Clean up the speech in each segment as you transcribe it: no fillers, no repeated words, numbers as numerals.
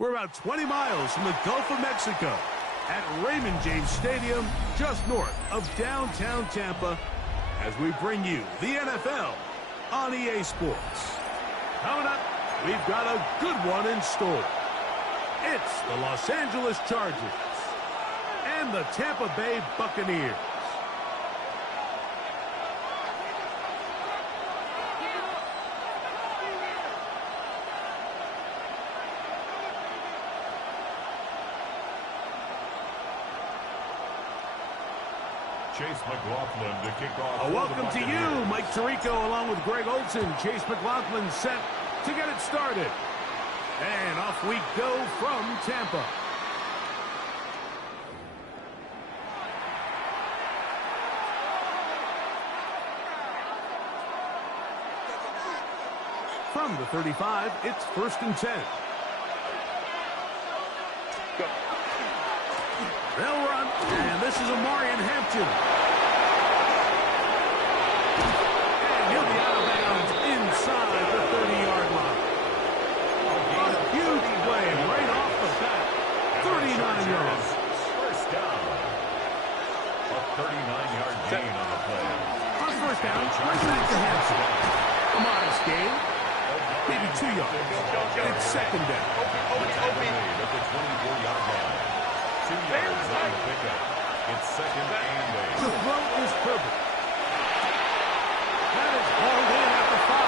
We're about 20 miles from the Gulf of Mexico at Raymond James Stadium, just north of downtown Tampa, as we bring you the NFL on EA Sports. Coming up, we've got a good one in store. It's the Los Angeles Chargers and the Tampa Bay Buccaneers. Chase McLaughlin to kick off. Welcome to you, Mike Tirico, along with Greg Olson. Chase McLaughlin set to get it started. And off we go from Tampa. From the 35, it's 1st and 10. They'll run, and this is Amarian Hampton. And he'll be out of bounds inside the 30-yard line. A huge play right off the bat. 39 yards. First down. A 39-yard gain on the play. On first down, right back to Hampton. A modest gain. Maybe 2 yards. It's second down. At the 24-yard line. 2 yards on the pickup. It's second and 8. The throw is perfect. That is hauled in at the 5.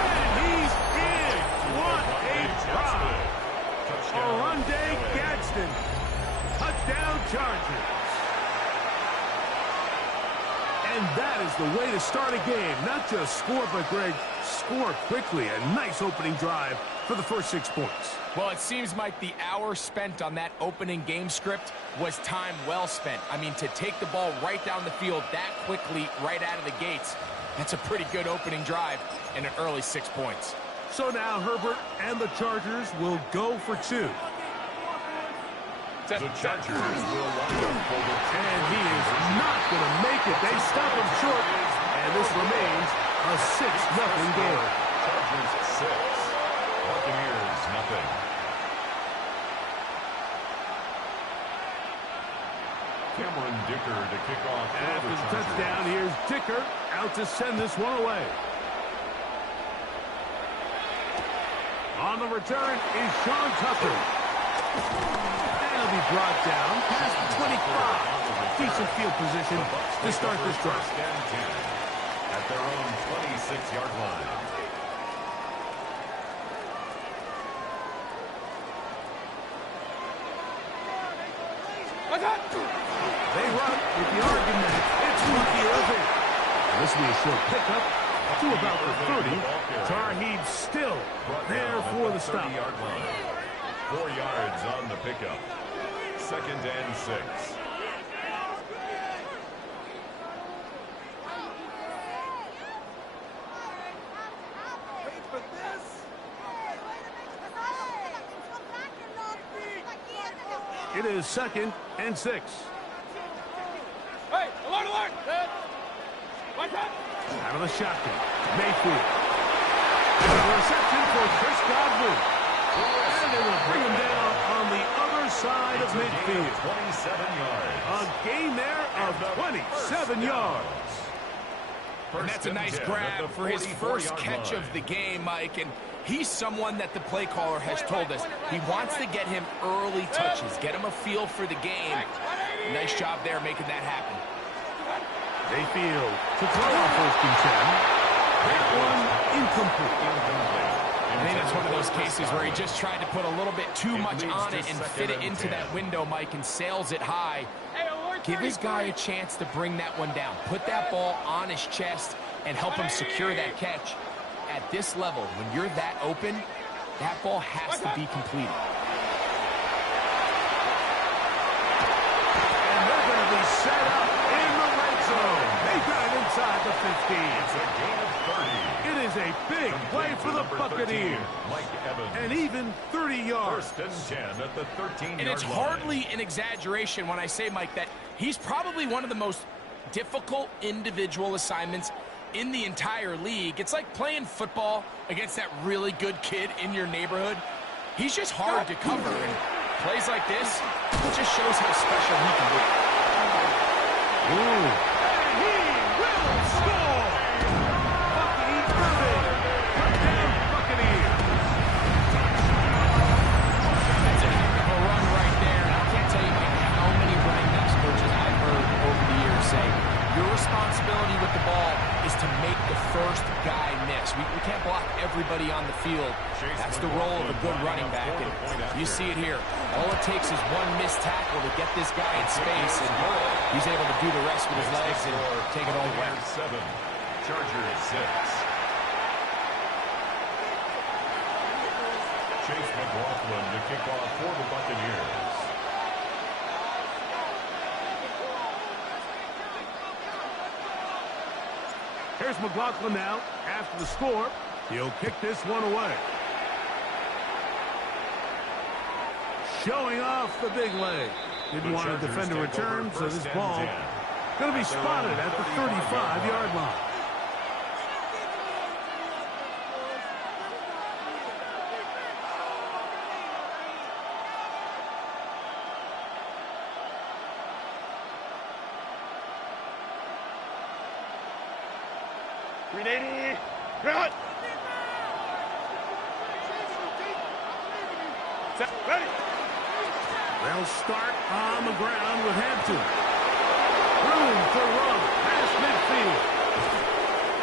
And he's in. What a drive. Oronde Gadsden. Touchdown Chargers. And that is the way to start a game. Not just score, but Greg, score quickly. A nice opening drive for the first 6 points. Well, it seems like the hour spent on that opening game script was time well spent. I mean, to take the ball right down the field that quickly, right out of the gates, that's a pretty good opening drive and an early 6 points. So now Herbert and the Chargers will go for 2. The Chargers will line up for the And he is not going to make it. They stop him short, and this remains a 6-0 game. Chargers 6. Buccaneers nothing. Cameron Dicker to kick off. After the touchdown, here's Dicker out to send this one away. On the return is Sean Tucker. And he'll be brought down past the 25. Decent field position to start this drive. First and 10 at their own 26-yard line. They run with the argument. It's Lucky Irving. This will be a short pickup to about the 30. Tarheed still there for the stop. 30-yard line. 4 yards on the pickup. Second and 6. It is 2nd and 6. Hey, alert, alert! Out of the shotgun. Mayfield. And a reception for Chris Godwin. And they will bring him down on the other side of midfield. 27 yards. A gain there of 27 yards. And that's a nice grab for his first catch of the game, Mike. And he's someone that the play caller has told us he wants to get him early touches, get him a feel for the game. Nice job there making that happen. Mayfield to throw on 1st and 10. That one incomplete. I think that's one of those cases where he just tried to put a little bit too much on it and fit it into that window, Mike, and sails it high. Give his guy a chance to bring that one down. Put that ball on his chest and help him secure that catch. At this level, when you're that open, that ball has to be completed. And they're going to be set up in the red zone. They got it inside the 15. It's a gain of 30. It is a big play for the Buccaneers. Mike Evans. And even 30 yards. 1st and 10 at the 13-yard line. And it's hardly an exaggeration when I say, Mike, that he's probably one of the most difficult individual assignments in the entire league. It's like playing football against that really good kid in your neighborhood. He's just hard to cover, and plays like this, it just shows how special he can be. Ooh. And he will score! Bucky Irving! Touchdown, Buccaneers! That's a heck of a run right there, and I can't tell you Mike, how many running backs coaches I've heard over the years say, your responsibility with the ball is to make the first guy miss. We can't block everybody on the field. That's the role of a good running back, and you see it here. All it takes is one missed tackle to get this guy in space, and he's able to do the rest with his legs and take it all the way. 7, Chargers 6. Chase McLaughlin to kick off for the Buccaneers. Here's McLaughlin now. After the score, he'll kick this one away. Showing off the big leg. Didn't want to defend a return, so this ball going to be spotted at the 35-yard line. Run! Ready! They'll start on the ground with Hampton. Room to run past midfield.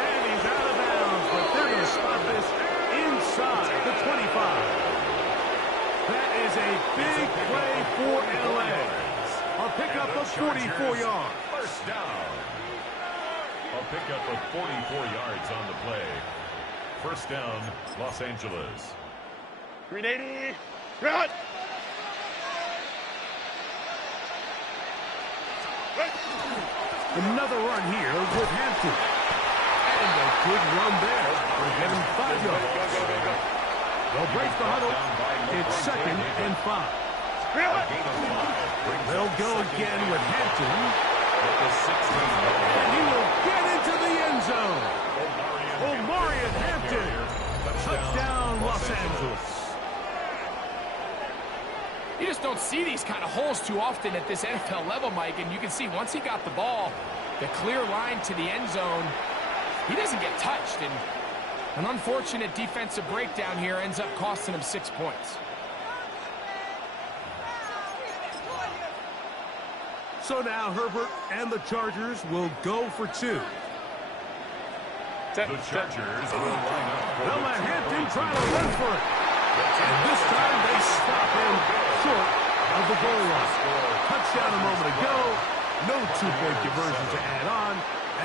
And he's out of bounds, but they're going to stop this inside the 25. That is a big play for LA. A pickup of 44 yards. First down. A pickup of 44 yards on the play. First down, Los Angeles. 380. Run! Another run here with Hampton. And a good run there. We'll get him 5 yards. They'll break the huddle. It's 2nd and 5. They'll go again with Hampton. And he will get into the end zone. Omarion Hampton. Touchdown, Los Angeles. You just don't see these kind of holes too often at this NFL level, Mike, and you can see once he got the ball, the clear line to the end zone, he doesn't get touched, and an unfortunate defensive breakdown here ends up costing him 6 points. So now Herbert and the Chargers will go for 2. The Chargers will line up. They'll let Hampton try to run for it. And this time they stop him short of the goal line. Touchdown a moment ago. No two-point conversion to add on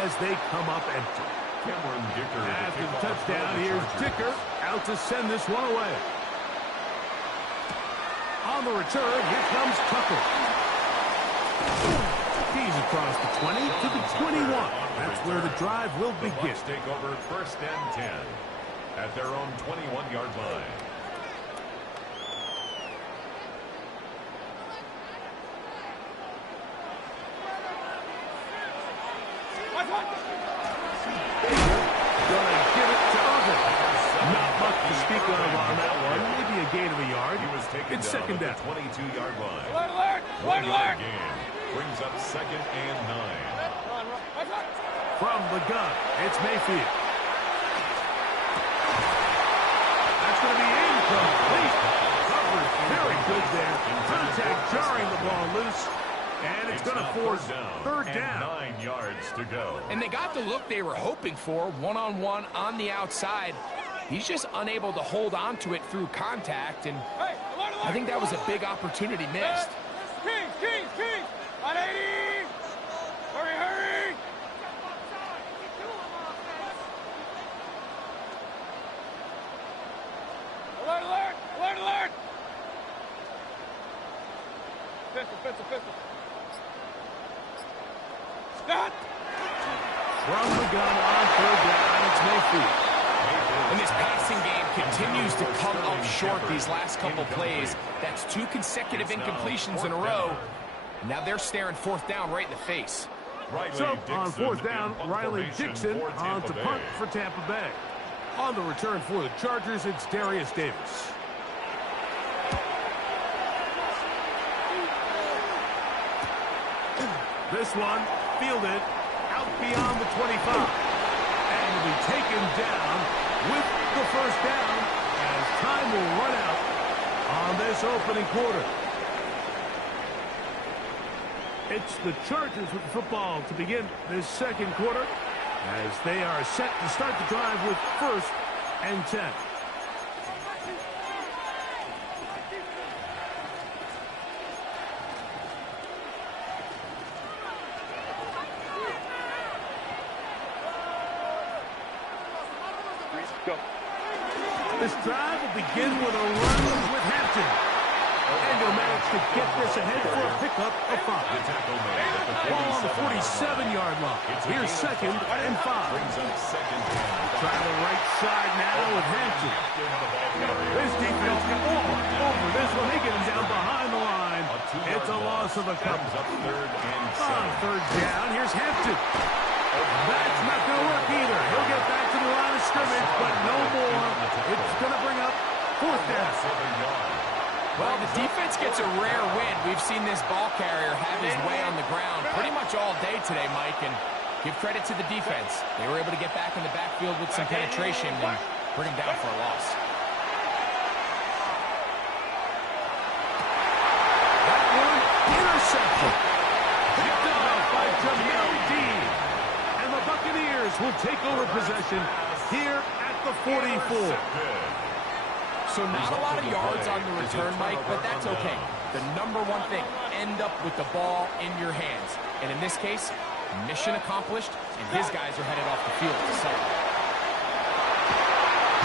as they come up empty. After the touchdown, here's Dicker out to send this one away. On the return, here comes Tucker. He's across the 20 to the 21. That's where the drive will begin. Take over 1st and 10 at their own 21-yard line. Gonna give it to Ogden. Not much to speak of on that one. Maybe a gain of a yard. He was taken It's down 2nd at down. the 22-yard line. Alert! 1 yard gain brings up 2nd and 9. From the gun, it's Mayfield. That's going to be incomplete. Covered very good there. Contact jarring the ball loose. And it's going to force 3rd down. 9 yards to go. And they got the look they were hoping for, one-on-one on the outside. He's just unable to hold on to it through contact, and I think that was a big opportunity missed. Kings! 180! Hurry! Alert! Pistol. Stop! From the gun on 3rd down, it's Mayfield. And this passing game continues to come up short these last couple plays. That's 2 consecutive incompletions in a row. Now they're staring 4th down right in the face. So on 4th down, Riley Dixon on to punt for Tampa Bay. On the return for the Chargers, it's Darius Davis. This one fielded out beyond the 25. And will be taken down with the first down as time will run out on this opening quarter. It's the Chargers with the football to begin this second quarter as they are set to start the drive with 1st and 10. This drive will begin with a run with Hampton. And he'll manage to get this ahead for a pickup of 5. Ball on the 47-yard line. Here's 2nd and 5. Try the right side now with Hampton. This defense got all over this one. They get him down behind the line. It's a loss of a couple. On 3rd down, here's Hampton. That's not going to work either. He'll get back to the line of scrimmage, but no more. It's going to bring up 4th down. Well, the defense gets a rare win. We've seen this ball carrier have his way on the ground pretty much all day today, Mike, and give credit to the defense. They were able to get back in the backfield with some penetration and bring him down for a loss. That one, interception. Picked up by Jamel Dean. And the Buccaneers will take over possession here at the 44. So not a lot of yards on the return, Mike, but that's okay. The number one thing, end up with the ball in your hands. And in this case, mission accomplished, and his guys are headed off the field to celebrate.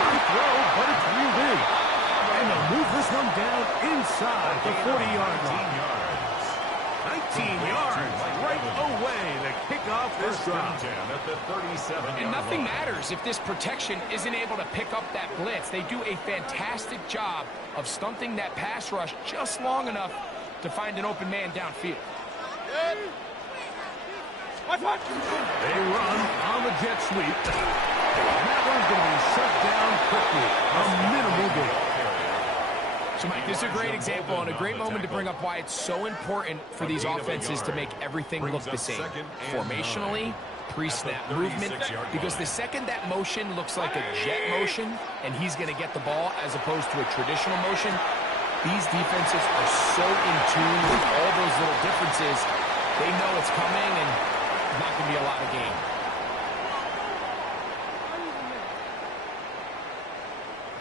Good throw, but it's reeled in. And they'll move this one down inside the 40-yard line. 19 yards right away to kick off this drive. And nothing matters if this protection isn't able to pick up that blitz. They do a fantastic job of stunting that pass rush just long enough to find an open man downfield. They run on the jet sweep. That one's going to be shut down quickly. A minimal gain. So, Mike, this is a great example and a great moment to bring up why it's so important for these offenses to make everything look the same. Formationally, pre-snap movement, because the second that motion looks like a jet motion and he's going to get the ball as opposed to a traditional motion, these defenses are so in tune with all those little differences. They know it's coming and not going to be a lot of gain.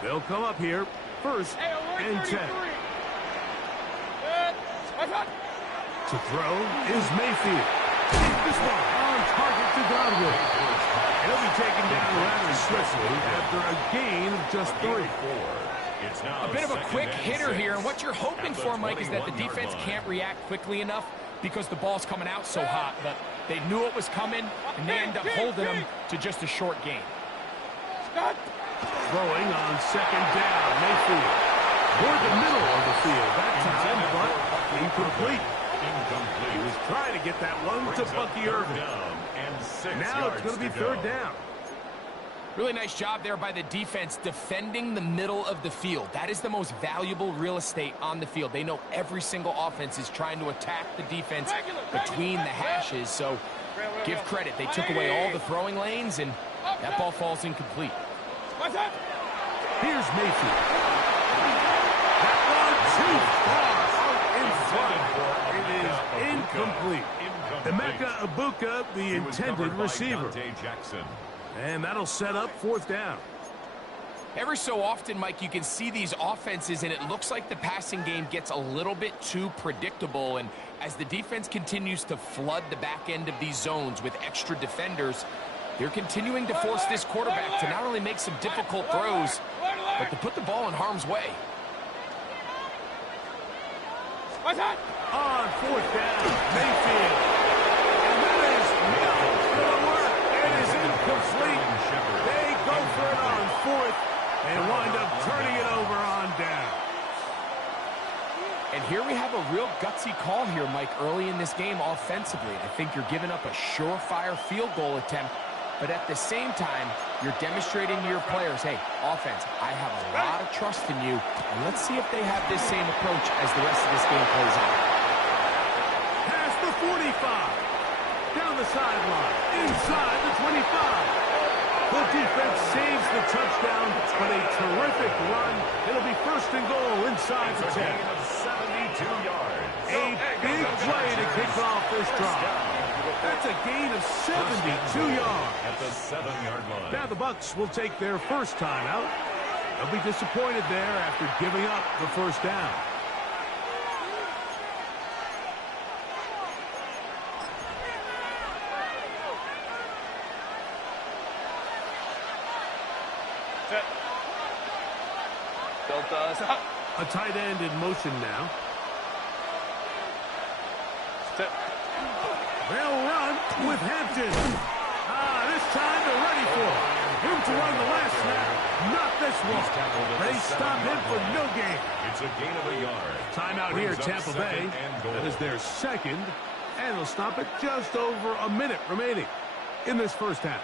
They'll come up here. 1st and 10. To throw is Mayfield. This one on target to Godwin. He'll be taken down rather swiftly after a gain of just 3. A bit of a quick hitter here, and what you're hoping for, Mike, is that the defense can't react quickly enough because the ball's coming out so hot, but they knew it was coming, and they end up holding them to just a short gain. Throwing on 2nd down, Mayfield. Toward the middle of the field that time, but incomplete. He was trying to get that one to Bucky Irving. Now it's going to be 3rd down. Really nice job there by the defense defending the middle of the field. That is the most valuable real estate on the field. They know every single offense is trying to attack the defense between the hashes, so give credit. They took away all the throwing lanes, and that ball falls incomplete. Here's Mayfield. That one too far out in front. It is incomplete. Emeka Ibuka, the intended receiver. And that'll set up 4th down. Every so often, Mike, you can see these offenses, and it looks like the passing game gets a little bit too predictable. And as the defense continues to flood the back end of these zones with extra defenders, they're continuing to force this quarterback to not only make some difficult throws, but to put the ball in harm's way. On 4th down, Mayfield. And that is not going to work. It is incomplete. They go for it on 4th and wind up turning it over on down. And here we have a real gutsy call here, Mike, early in this game offensively. I think you're giving up a surefire field goal attempt, but at the same time, you're demonstrating to your players, hey, offense, I have a lot of trust in you, and let's see if they have this same approach as the rest of this game plays out. Past the 45. the sideline, inside the 25. The defense saves the touchdown, but a terrific run. It'll be first and goal inside the 10. Gain of 72 yards. A big play to kick off this drive. That's a gain of 72 yards. At the 7-yard line. Now the Bucs will take their first timeout. They'll be disappointed there after giving up the first down. A tight end in motion now. They'll run with Hampton. This time they're ready for it. Him to run the last snap. Not this one. They stop him for no gain. It's a gain of a yard. Timeout here, Tampa Bay. That is their second. And they'll stop it just over a minute remaining in this first half.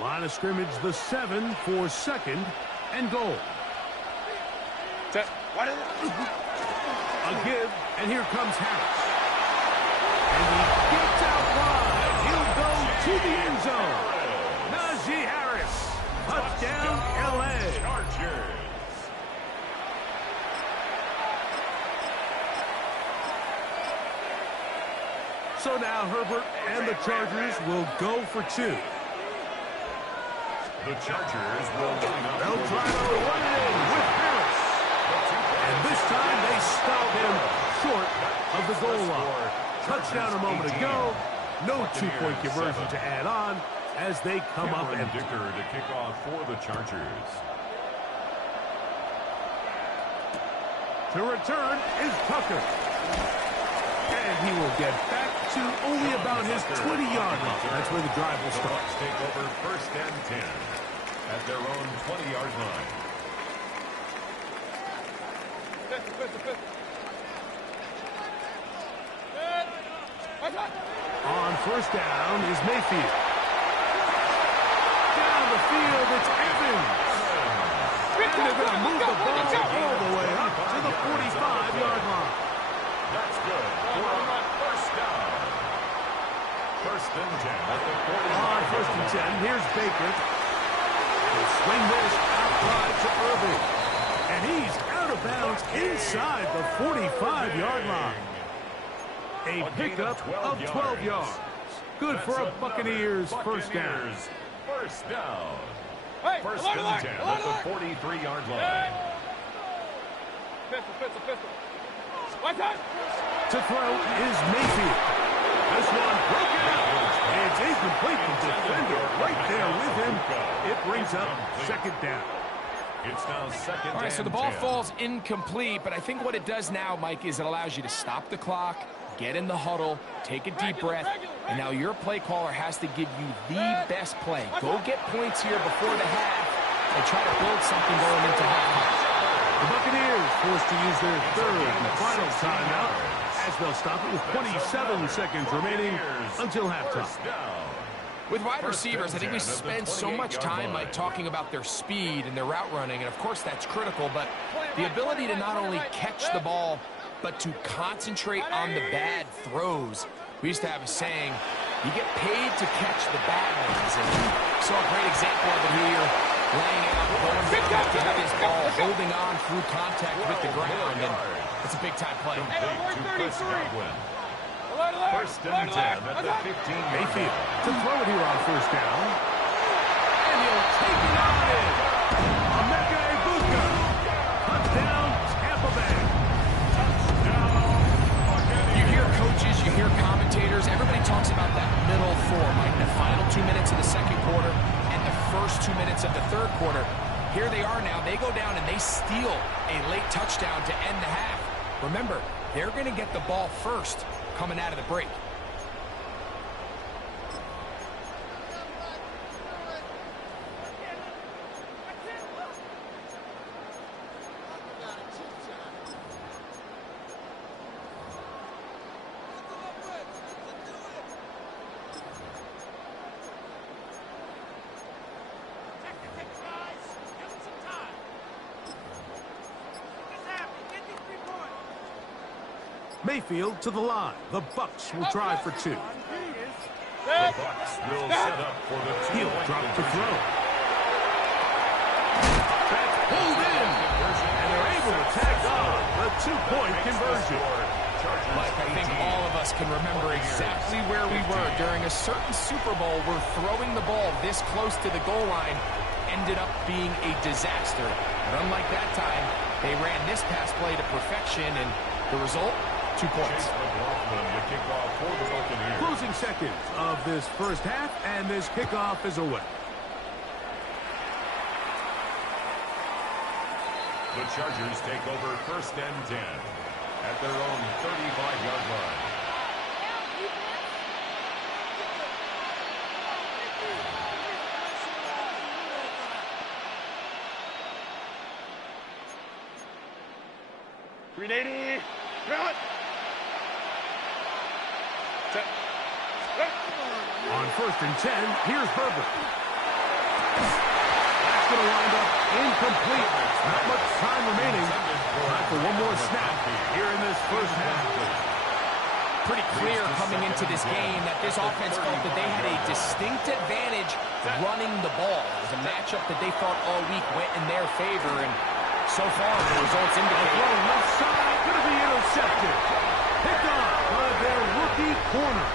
Line of scrimmage, the 7 for second and goal. A give, and here comes Harris. And he gets out wide. He'll go to the end zone. Najee Harris. Touchdown, L.A. Chargers. So now Herbert and the Chargers will go for 2. The Chargers will line up. They'll try to run it in with Harris. And this time they stop him short of the goal line. Touchdown a moment ago. No two-point conversion to add on as they come up empty. Dicker to kick off for the Chargers. To return is Tucker. And he will get back to only about his 20-yard line. That's where the drive will start. Bucs take over first and 10 at their own 20-yard line. On first down is Mayfield. Down the field, it's Evans. And they're going to move the ball all the way up to the 45-yard line. That's good for a first down. First and 10 at the 45. On first and 10, here's Baker. He'll swing this out wide to Irving. And he's out of bounds inside the 45-yard line. A pickup of 12 yards. Good for a Buccaneers first down. First down. Hey, First and 10 at the 43-yard line. Pistol. One time. To throw is Mayfield. This one broken out. It's incomplete. The defender right there with him. It brings up second down. It's now second down. All right, so the ball falls incomplete, but I think what it does now, Mike, is it allows you to stop the clock, get in the huddle, take a deep breath, and now your play caller has to give you the best play. Go get points here before the half and try to build something going into halftime. The Buccaneers forced to use their third and final timeout as they'll stop it with 27 seconds remaining until halftime. With wide receivers, I think we spend so much time like talking about their speed and their route running, and of course that's critical, but the ability to not only catch the ball, but to concentrate on the bad throws. We used to have a saying, you get paid to catch the bad ones, and we saw a great example of it here, laying out, going down, getting his ball, holding on through contact with the ground, and it's a big-time play. First and 10 at the 15-yard Mayfield to throw it here on first down. And he'll take it on in. Emeka Egbuka. Touchdown, Tampa Bay. You hear coaches, you hear commentators, everybody talks about that middle four, like the final 2 minutes of the second quarter and the first 2 minutes of the third quarter. Here they are now. They go down and they steal a late touchdown to end the half. Remember, they're going to get the ball first coming out of the break. Mayfield to the line. The Bucs will try for 2. The Bucs will set up for the He'll drop to throw. That's pulled in. And they're able to tack on the 2-point conversion. Mike, I think all of us can remember exactly where we were during a certain Super Bowl where throwing the ball this close to the goal line ended up being a disaster. But unlike that time, they ran this pass play to perfection, and the result, 2 points. Closing seconds of this first half, and this kickoff is away. The Chargers take over 1st and 10 at their own 35-yard line. Grenade! Run! On 1st and 10, here's Herbert. That's going to wind up incomplete. Not much time remaining. Time for one more snap here in this first half. Pretty clear coming into this game that this offense felt that they had a distinct advantage running the ball. It was a matchup that they thought all week went in their favor, and so far the results indicate. Throw left side, going to be intercepted. Picked off by their rookie corner.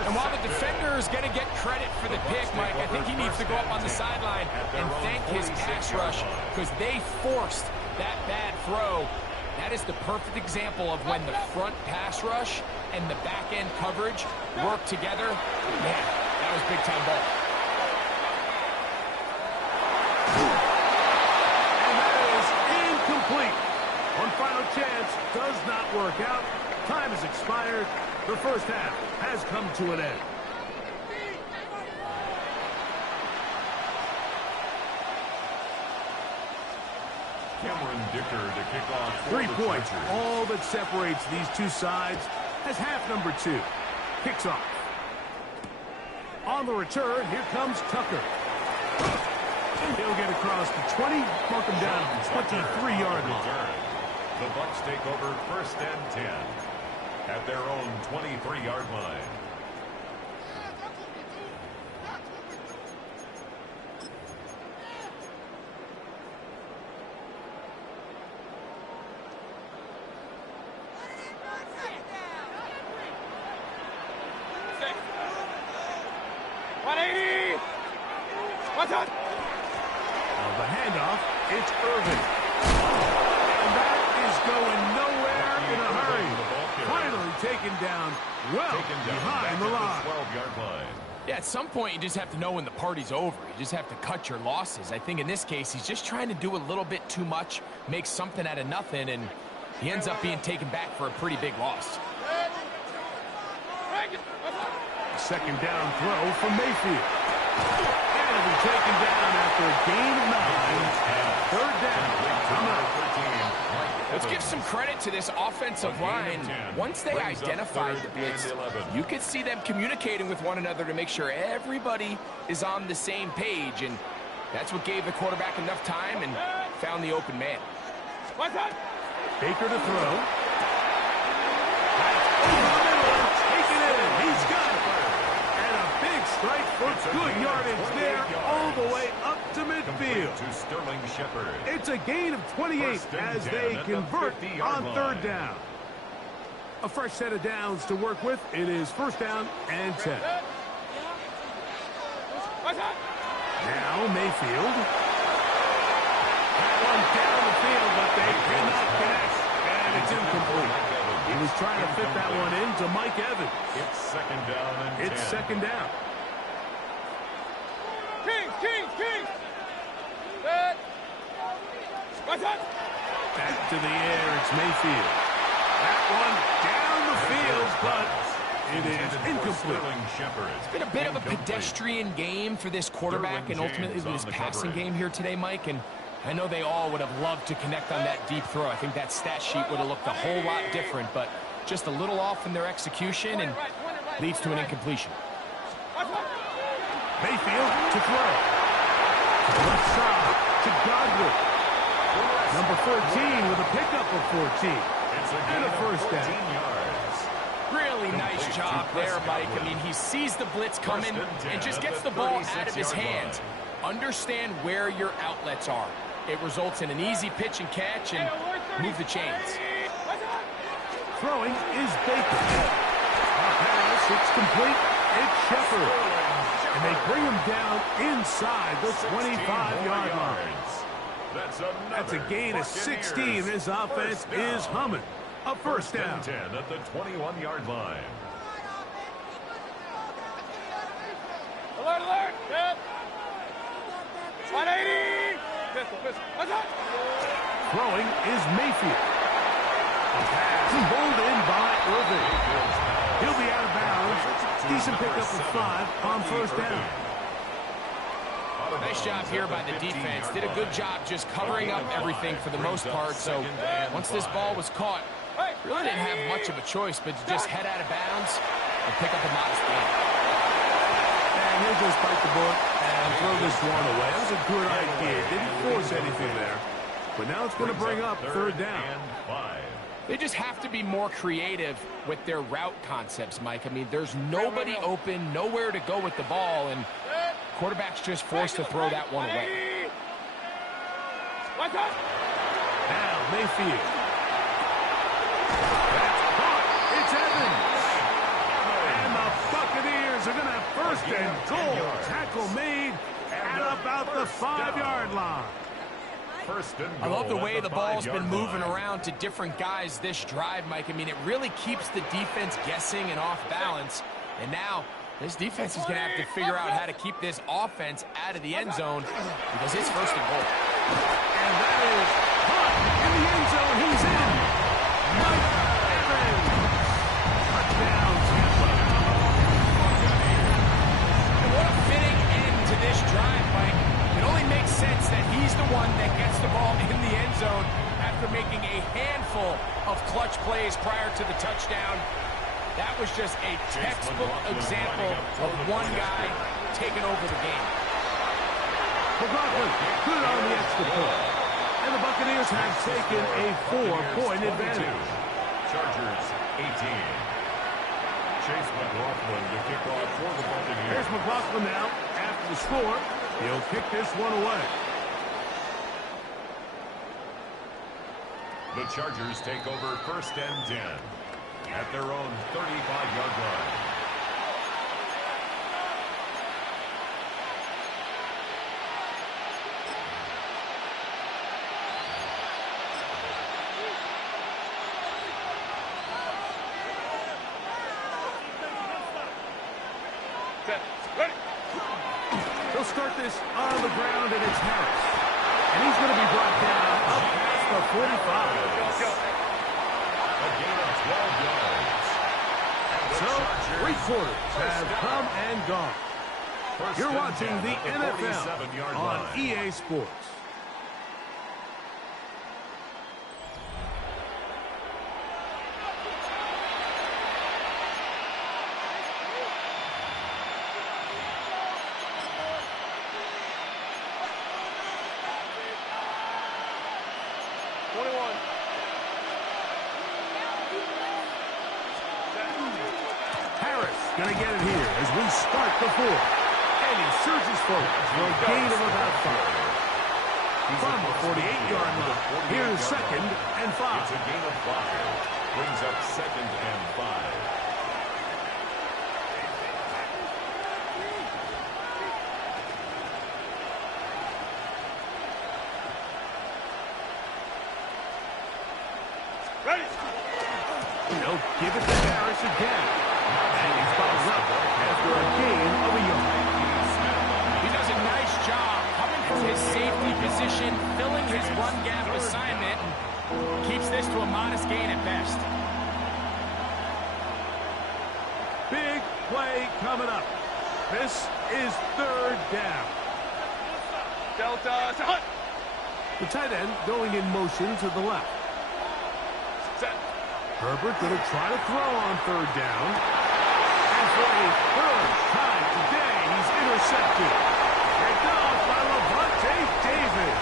And while the defender is going to get credit for the pick, Mike, I think he needs to go up on the sideline and thank his pass rush because they forced that bad throw. That is the perfect example of when the front pass rush and the back-end coverage work together. Man, that was big-time ball. And that is incomplete. One final chance does not work out. Time has expired. The first half has come to an end. Cameron Dicker to kick off. 3 points, all that separates these two sides as half number 2 kicks off. On the return, here comes Tucker. He'll get across the 20, mark him down at the 23-yard line. The Bucs take over 1st and 10 at their own 23-yard line. On the handoff, it's Irving. And that is going nowhere in a hurry. Finally taken down behind the line. 12-yard line. Yeah, at some point you just have to know when the party's over. You just have to cut your losses. I think in this case he's just trying to do a little bit too much, make something out of nothing, and he ends up being taken back for a pretty big loss. Second down throw from Mayfield. And it'll be taken down after a gain of 9. 3rd down. Let's give some credit to this offensive line. Once they identified the blitz, you could see them communicating with one another to make sure everybody is on the same page, and that's what gave the quarterback enough time and found the open man. Baker to throw. That's over the middle. Take it in. He's got it. And a big strike for good yardage there all the way up to midfield. To Sterling Shepard. It's a gain of 28 as they convert on 3rd down. A fresh set of downs to work with. It is 1st down and 10. Now Mayfield. That one down the field, but they cannot connect. And it's incomplete. He was trying to fit that one into Mike Evans. It's 2nd down and 10. It's 2nd down. King! Back to the air, it's Mayfield. That one down the field, but it is incomplete. It's been a bit of a pedestrian game for this quarterback and ultimately this passing game here today, Mike, and I know they all would have loved to connect on that deep throw. I think that stat sheet would have looked a whole lot different, but just a little off in their execution and leads to an incompletion. Mayfield to throw. Left side to Godwin. Number 14 with a pickup of 14. And a first down. Really nice job there, Mike. I mean, he sees the blitz coming and just gets the ball out of his hands. Understand where your outlets are. It results in an easy pitch and catch and move the chains. Throwing is Baker. Pass, it's complete. It's Shepard. And they bring him down inside the 25-yard line. That's a gain of 16. This offense is humming. A first down. 10 at the 21-yard line. Alert, alert. Yep. 180. Throwing is Mayfield. A pass pulled in by Irvin. He'll be out of bounds. Decent pickup of 5 on first down. Nice job here by the defense. Did a good job just covering up everything for the most part. So once this ball was caught, really didn't have much of a choice but to just head out of bounds and pick up a modest gain. And he'll just bite the bullet and throw this one away. That was a good idea. Didn't force anything there. But now it's going to bring up third down. They just have to be more creative with their route concepts, Mike. I mean, there's nobody open, nowhere to go with the ball, and quarterback's just forced to throw that one away. Now Mayfield. That's caught. It's Evans. And the Buccaneers are going to have first and goal. Tackle made at about the 5-yard line. I love the way the ball's been moving around to different guys this drive, Mike. I mean, it really keeps the defense guessing and off balance. And now this defense is going to have to figure out how to keep this offense out of the end zone because it's first and goal. And that is caught in the end zone. He's in. Mike Evans. Touchdown, Tampa. And what a fitting end to this drive, Mike. It only makes sense that he's the one that gets the ball in the end zone after making a handful of clutch plays prior to the touchdown. That was just a textbook example of one guy taking over the game. McLaughlin, good on the extra point. And the Buccaneers have taken a 4-point advantage. Chargers 18. Chase McLaughlin to kick off for the Buccaneers. Here's McLaughlin now after the score. He'll kick this one away. The Chargers take over first and 10 at their own 35-yard line. They'll start this on the ground, and it's Harris. And he's going to be brought down up past the 45. A gain of 12 yards. So, 3 quarters have come and gone. You're watching the NFL on EA Sports. Going to get it here as we start the fourth. And he surges forward for a gain of about 5. From the 48-yard line. Here's second and 5. It's a gain of 5. Brings up second and 5. Ready. They'll give it to Harris again. And he's fouled up after a gain of a yard. He does a nice job coming from his safety position, filling his run gap assignment, and keeps this to a modest gain at best. Big play coming up. This is third down. Delta. Hut. The tight end going in motion to the left. Set. Herbert going to try to throw on third down. And for a third time today, he's intercepted. Picked off by Levante David.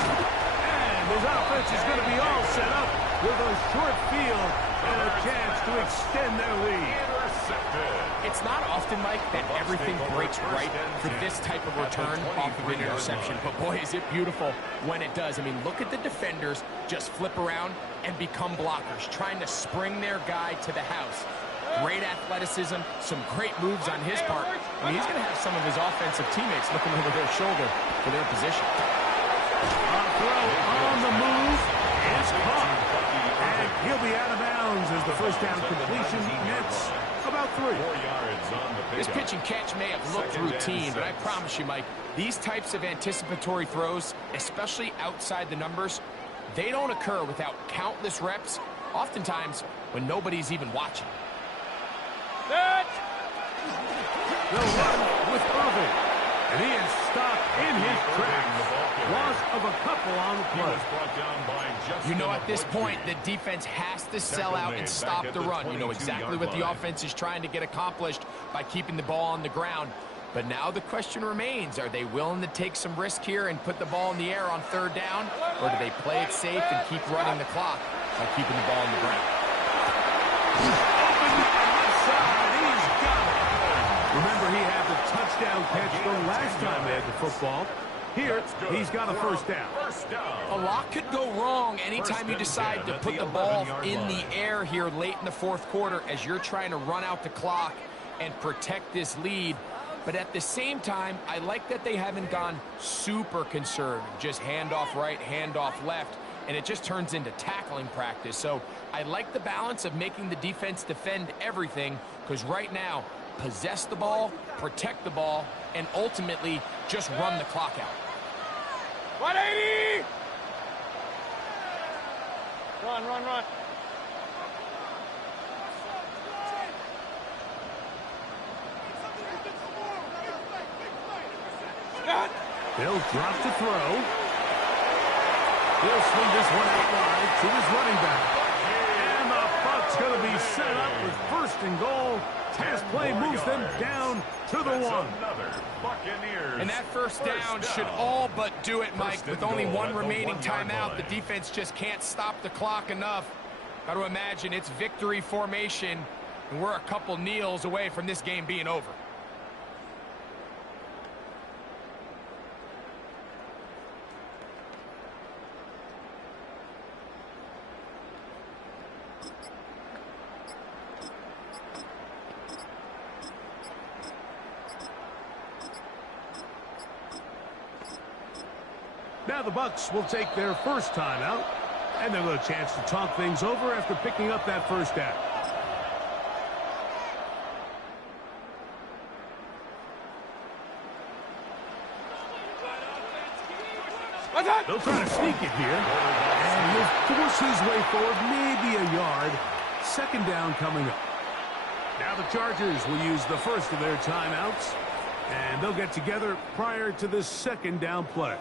And His offense is going to be all set up with a short field and a chance to extend their lead. It's not often, Mike, that everything breaks right for this type of return off of an interception. But, boy, is it beautiful when it does. I mean, look at the defenders just flip around and become blockers, trying to spring their guy to the house. Great athleticism, some great moves on his part. I mean, he's going to have some of his offensive teammates looking over their shoulder for their position. A throw on the move is caught. And he'll be out of bounds as the first down completion nets about 3. 4 yards on the This pickup. pitch and catch may have looked routine, but I promise you, Mike, these types of anticipatory throws, especially outside the numbers, they don't occur without countless reps, oftentimes when nobody's even watching. Set. They'll run with Irving. And he is stopped in his tracks. Loss of a couple on the He play. was brought down by just You know, enough at this foot point, speed. the defense has to sell out and stop the run. You know exactly what the offense is trying to get accomplished by keeping the ball on the ground. But now the question remains, are they willing to take some risk here and put the ball in the air on 3rd down? Or do they play it safe and keep running the clock by keeping the ball on the ground? Open down left side. He's got it. Remember, he had the touchdown catch the last time they had the football. Here, he's got a first down. A lot could go wrong anytime you decide to put the ball in the air here late in the 4th quarter as you're trying to run out the clock and protect this lead. But at the same time, I like that they haven't gone super conservative, just handoff right, handoff left, and it just turns into tackling practice. So I like the balance of making the defense defend everything, because right now, possess the ball, protect the ball, and ultimately just run the clock out. 180. Run, run, run. He'll drop to throw. He'll swing this one out wide to his running back. And the Bucs going to be set up with 1st and goal. Pass play moves them down to the 1. And that first down should all but do it, Mike. With only one remaining timeout, the defense just can't stop the clock enough. Got to imagine it's victory formation, and we're a couple kneels away from this game being over. Now the Bucs will take their first timeout, and they'll get a chance to talk things over after picking up that first down. They'll try to sneak it here, and he'll force his way forward, maybe a yard. 2nd down coming up. Now the Chargers will use the first of their timeouts, and they'll get together prior to the 2nd down play.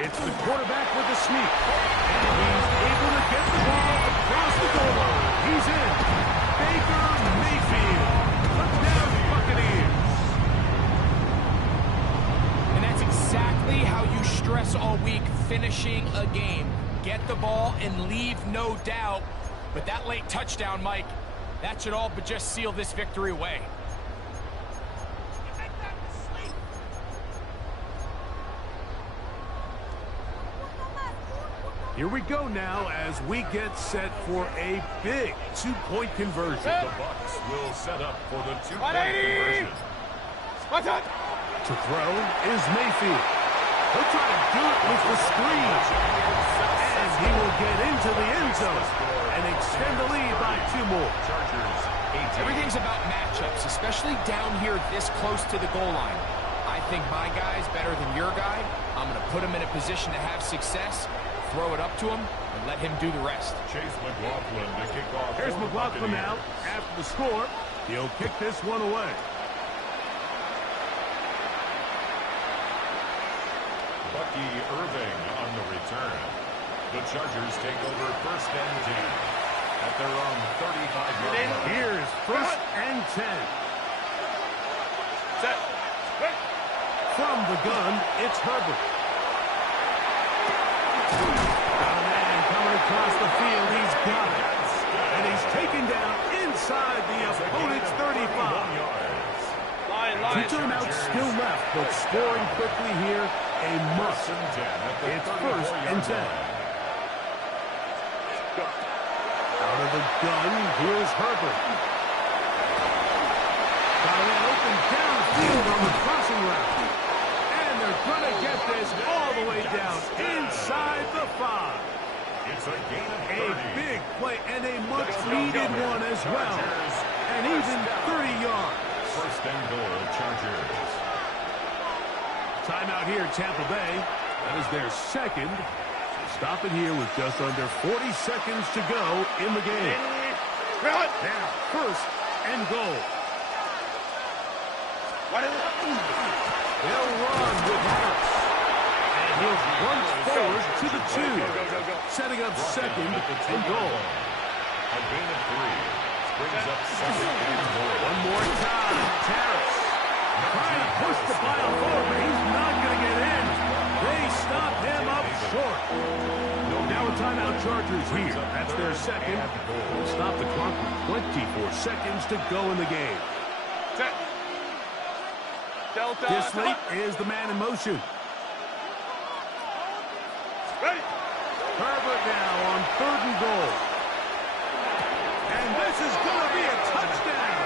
It's the quarterback with the sneak. And he's able to get the ball across the goal line. He's in. Baker Mayfield. Touchdown Buccaneers. And that's exactly how you stress all week, finishing a game. Get the ball and leave no doubt. But that late touchdown, Mike, that should all but just seal this victory away. Here we go now as we get set for a big 2-point conversion. The Bucs will set up for the 2-point 180. conversion. What's that? To throw is Mayfield. He'll try to do it with the screen. And he will get into the end zone and extend the lead by 2 more. Chargers 18. Everything's about matchups, especially down here this close to the goal line. I think my guy's better than your guy. I'm going to put him in a position to have success, throw it up to him, and let him do the rest. Chase McLaughlin to kick off. Here's for the McLaughlin now Buccaneers. after the score. He'll kick this one away. Bucky Irving on the return. The Chargers take over 1st and 10 at their own 35-yard line. Here's 1st and 10. Set. From the gun, it's Herbert. Got a man coming across the field. He's got it. And he's taken down inside the opponent's 35. Two timeouts still left, but scoring quickly here, a must. It's 1st and 10. Out of the gun, here's Herbert. Got an open downfield on the crossing route. And they're going to get this all the way down inside the 5. It's a gain of 30. A big play and a much-needed one as well. And even 30 yards. 1st and goal, Chargers. Timeout here, Tampa Bay. That is their second. So stop it here with just under 40 seconds to go in the game. Now, 1st and goal. They'll run with Harris. And he'll run forward to the 2. Setting up 2nd and goal. A gain of 3. Brings up 2nd and goal. One more time, Harris. Trying to push the pile forward, but he's not going to get in. They stop him up short. Now a timeout, Chargers here. That's their second. We'll stop the clock with 24 seconds to go in the game. Set. Delta. Disley is the man in motion. Ready. Herbert now on 3rd and goal. And this is going to be a touchdown.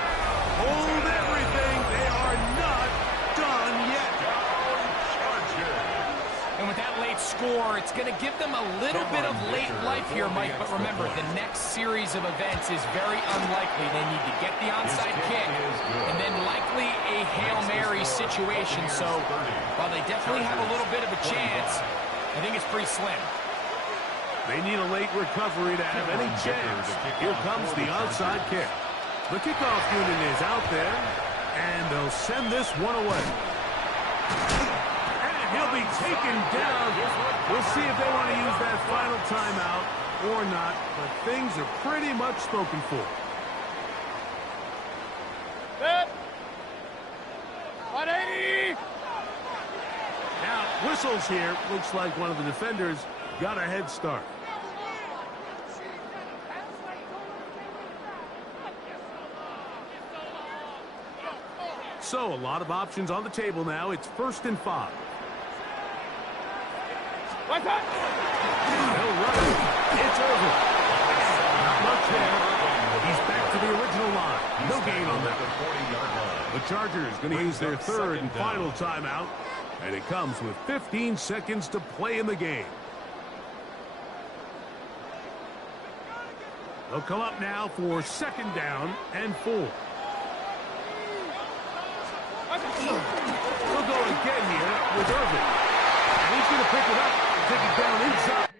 Hold everything. They are not done yet. And with that late score, it's going to give them a little bit of late life here, Mike. But remember, the next series of events is very unlikely. They need to get the onside kick and then likely a Hail Mary situation. So while they definitely have a little bit of a chance, I think it's pretty slim. They need a late recovery to have any chance. Here comes the onside kick. The kickoff unit is out there, and they'll send this one away. And he'll be taken down. We'll see if they want to use that final timeout or not, but things are pretty much spoken for. Set. 180. Now, whistles here. Looks like one of the defenders got a head start. So, a lot of options on the table now. It's 1st and 5. Right side. They'll run it. It's over. Not much there. He's back to the original line. No gain on that. The Chargers going to use their 3rd and final timeout. And it comes with 15 seconds to play in the game. They'll come up now for 2nd down and 4. They'll go again here with Irvin. And he's going to pick it up and take it down inside.